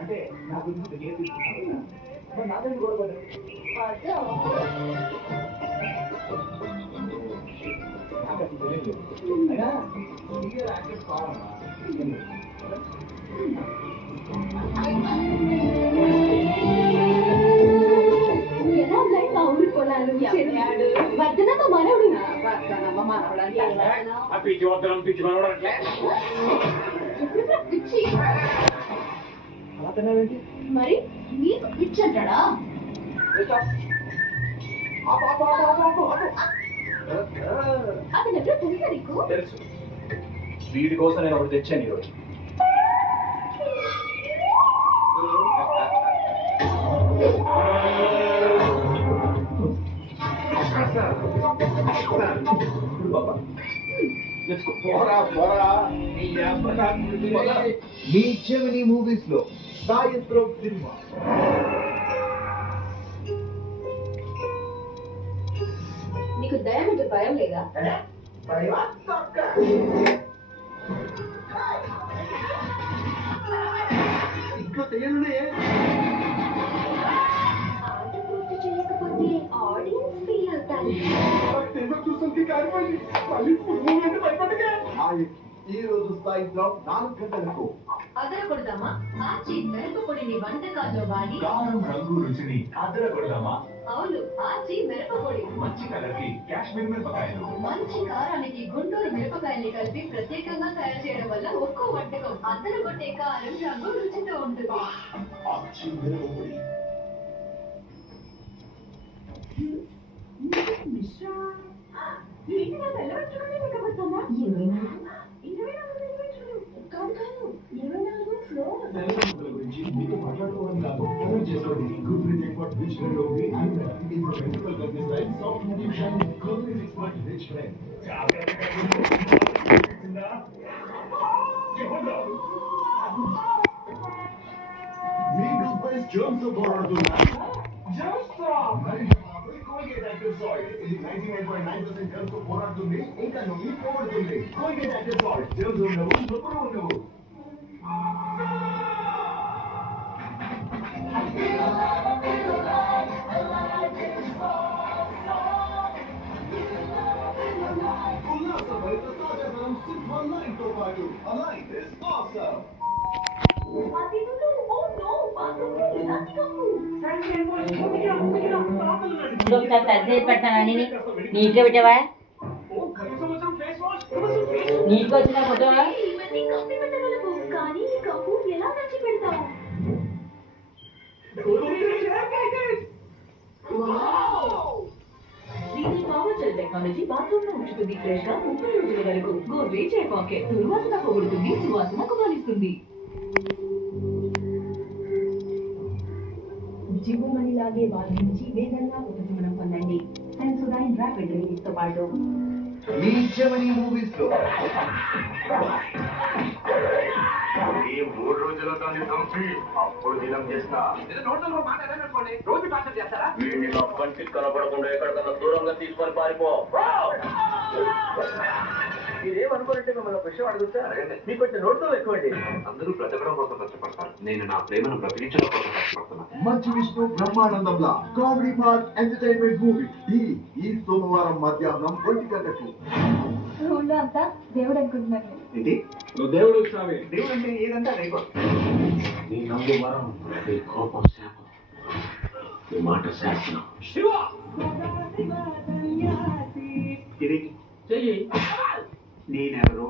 అంటే నా గురించి నేను తీసుకున్నాను నా దగ్గర కూడా అయినా యాక్సెస్ కావాలమ్మా వర్ధనమ్మ మనవడు పిచ్చి వద్దనం పిచ్చి మనవడు అట్లే పిచ్చి అలా తిన్నావేంటి మరి నీకు పిచ్చి అంటాడా అతను ఎప్పుడు తెలుసా నీకు తెలుసు వీడి కోసం నేను ఒకటి తెచ్చాను ఈరోజు మీ జెమినీ మూవీస్ లో సాయంత్రం సినిమా నీకు దయం అంటే భయం లేదా ఇంకా తెలియనే చేయకపోతే ఆడియన్స్ ఫీల్ అవుతారు చూస్తుంది కానివ్వండి మళ్ళీ మూవీ భయపడగా ఈ రోజు సాయంత్రం 4 గంటలకు అదరకొడదామా ఆచి మిరపపొడిని వంటకాల్లో వాడి కారం రంగు రుచిని అదరగొడదామా అవును ఆచి మిరపపొడి మంచి కలర్ కి కాశ్మీర్ మిరపకాయలు మంచి కారానికి గుంటూరు మిరపకాయల్ని కలిపి ప్రత్యేకంగా తయారు చేయడం వల్ల ఒక్కో వంటకం అదరగొట్టే కారం రంగు రుచితో ఉంటుంది ఆచి మిరపపొడి మిశ్రా ఏంటి నా వెళ్ళవచ్చుకునే లేకపోతున్నా 24 కాదు కాదు 24 ఫ్లోర్ గురించి మీతో మాట్లాడుకోవడం కాదు ఫోన్ చేసుకోండి good rich expert rich friend ఉంది and in principal business life soft nutrition good rich expert rich friend మీ డూపైస్ జర్మ్స్ తో పోరాడుతున్నా Colgate Active Salt ఇది 99.9% germs తో పోరాడుతుంది ఇంకా నొప్పి పోగొడుతుంది Colgate Active Salt germs ఉండవు నొప్పులు ఉండవు ఉల్లాసభరిత తాజాదనం సిల్వర్ లైన్ తో పాటు A life is awesome. ఇంకొకసారి సర్జరీ పెడతానని నీట్గా పెట్టావా నీట్గా వచ్చిన ఫోటో కానీ ఈ కప్పు ఎలా నచ్చి పెడతావు దీని పవర్ఫుల్ టెక్నాలజీ బాత్రూమ్ లో ఉంచుతుంది ఫ్రెష్ గా 30 రోజుల వరకు గోర్వేజ్ ఎయిర్ పాకెట్ దుర్వాసన పోగొడుతుంది సువాసన కుమాలిస్తుంది జీవమణి లాగే వారి నుంచి వేగంగా ఉపశమనం పొందండి సెన్సోడైన్ ర్యాపిడ్ రిలీజ్ తో పాటు మీ జెమినీ మూవీస్ లో ఈ 3 రోజుల్లో దాన్ని చంపి అప్పుడు దినం చేస్తా రోజు టార్చర్ చేస్తారా వీడిని నా కంటికి కనపడకుండా ఎక్కడికన్నా దూరంగా తీసుకొని పారిపో మీరేమనుకోనంటే మిమ్మల్ని ఒక విషయం అడుగుతా మీకు కొంచెం నోట్తో ఎక్కువండి అందరూ బ్రతకడం కోసం కష్టపడతారు నేను నా ప్రేమను బ్రతికించడం కోసం కష్టపడుతున్నా మంచు విష్ణు బ్రహ్మానందంలా కామెడీ పార్ట్ ఎంటర్టైన్మెంట్ మూవీ ఈ సోమవారం మధ్యాహ్నం 1 గంటకు ఊళ్ళో అంతా దేవుడు అనుకుంటున్నాను ఏంటి నువ్వు దేవుడు స్వామి దేవుడు అంటే ఏదంటే రేపు నీ నందు వరం నీ కోపం శాపం నీ మాట శాసనం చెయ్యి నేనెవరు